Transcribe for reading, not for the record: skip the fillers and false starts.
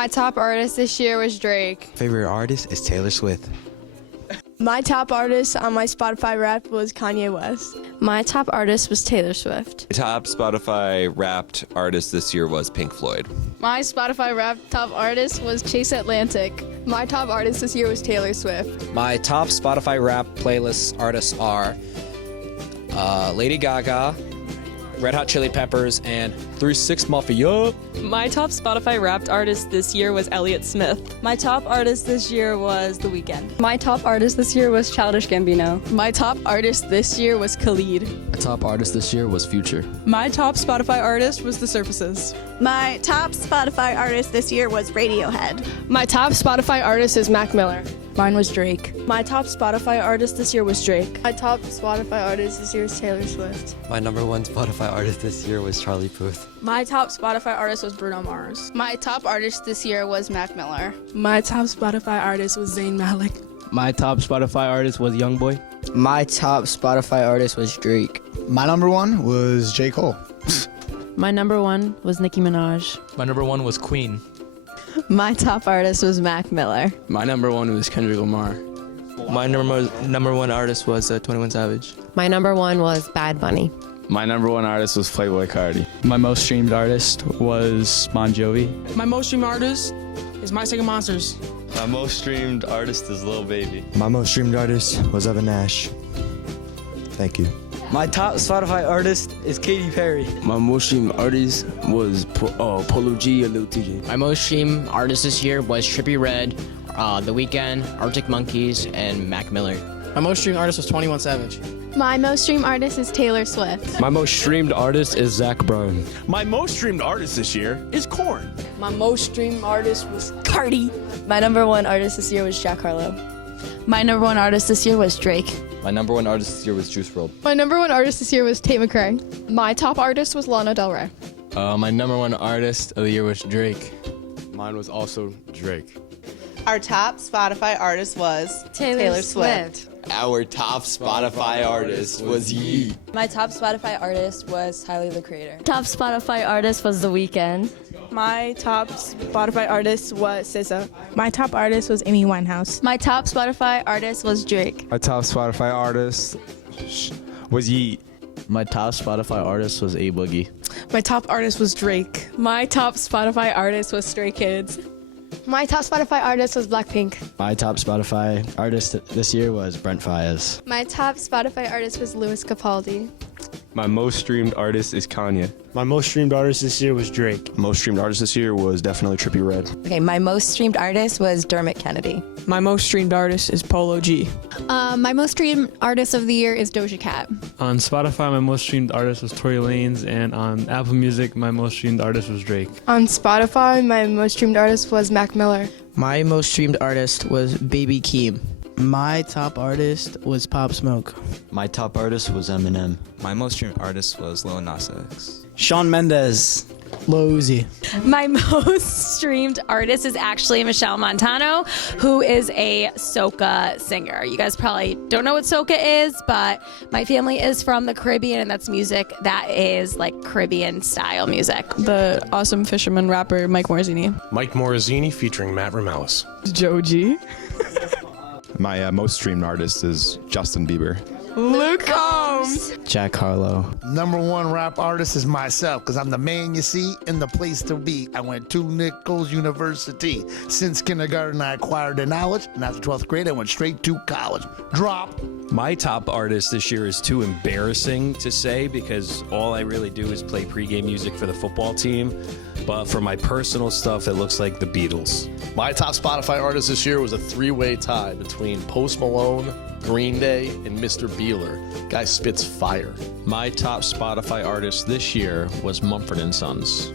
My top artist this year was Drake. Favorite artist is Taylor Swift. My top artist on my Spotify Wrapped was Kanye West. My top artist was Taylor Swift. Top Spotify Wrapped artist this year was Pink Floyd. My Spotify Wrapped top artist was Chase Atlantic. My top artist this year was Taylor Swift. My top Spotify Wrapped playlist artists are Lady Gaga, Red Hot Chili Peppers, and 3 6 Mafia. My top Spotify Wrapped artist this year was Elliott Smith. My top artist this year was The Weeknd. My top artist this year was Childish Gambino. My top artist this year was Khalid. My top artist this year was Future. My top Spotify artist was The Surfaces. My top Spotify artist this year was Radiohead. My top Spotify artist is Mac Miller. Mine was Drake. My top Spotify artist this year was Drake. My top Spotify artist this year is Taylor Swift. My number one Spotify artist this year was Charlie Puth. My top Spotify artist was Bruno Mars. My top artist this year was Mac Miller. My top Spotify artist was Zayn Malik. My top Spotify artist was YoungBoy. My top Spotify artist was Drake. My number one was J. Cole. My number one was Nicki Minaj. My number one was Queen. My top artist was Mac Miller. My number one was Kendrick Lamar. My number one artist was 21 Savage. My number one was Bad Bunny. My number one artist was Playboi Carti. My most streamed artist was Bon Jovi. My most streamed artist is My Singing Monsters. My most streamed artist is Lil Baby. My most streamed artist was Evan Nash. Thank you. My top Spotify artist is Katy Perry. My most streamed artist was Polo G and Lil TJ. My most streamed artist this year was Trippie Redd, The Weeknd, Arctic Monkeys, and Mac Miller. My most streamed artist was 21 Savage. My most streamed artist is Taylor Swift. My most streamed artist is Zach Bryan. My most streamed artist this year is Korn. My most streamed artist was Cardi. My number one artist this year was Jack Harlow. My number one artist this year was Drake. My number one artist this year was Juice WRLD. My number one artist this year was Tate McRae. My top artist was Lana Del Rey. My number one artist of the year was Drake. Mine was also Drake. Our top Spotify artist was Taylor Swift. Our top Spotify artist was Yee. My top Spotify artist was Tyler the Creator. Top Spotify artist was The Weeknd. My top Spotify artist was SZA. My top artist was Amy Winehouse. My top Spotify artist was Drake. My top Spotify artist was Yeet. My top Spotify artist was A Boogie. My top artist was Drake. My top Spotify artist was Stray Kids. My top Spotify artist was Blackpink. My top Spotify artist this year was Brent Faiyaz. My top Spotify artist was Louis Capaldi. My most streamed artist is Kanye. My most streamed artist this year was Drake. Most streamed artist this year was definitely Trippie Redd. Okay, my most streamed artist was Dermot Kennedy. My most streamed artist is Polo G. My most streamed artist of the year is Doja Cat. On Spotify, my most streamed artist was Tory Lanez, and on Apple Music, my most streamed artist was Drake. On Spotify, my most streamed artist was Mac Miller. My most streamed artist was Baby Keem. My top artist was Pop Smoke. My top artist was Eminem. My most streamed artist was Lil Nas X. Shawn Mendes. Lil Uzi. My most streamed artist is actually Michelle Montano, who is a soca singer. You guys probably don't know what soca is, but my family is from the Caribbean, and that's music that is like Caribbean style music. The awesome fisherman rapper Mike Morazzini. Mike Morazzini featuring Matt Ramalis. Joe G. My most streamed artist is Justin Bieber. Luke Combs. Jack Harlow. Number one rap artist is myself, because I'm the man you see and the place to be. I went to Nichols University. Since kindergarten, I acquired the knowledge, and after 12th grade, I went straight to college. Drop. My top artist this year is too embarrassing to say because all I really do is play pregame music for the football team. But for my personal stuff, it looks like the Beatles. My top Spotify artist this year was a three-way tie between Post Malone, Green Day, and Mr. Beeler. Guy spits fire. My top Spotify artist this year was Mumford & Sons.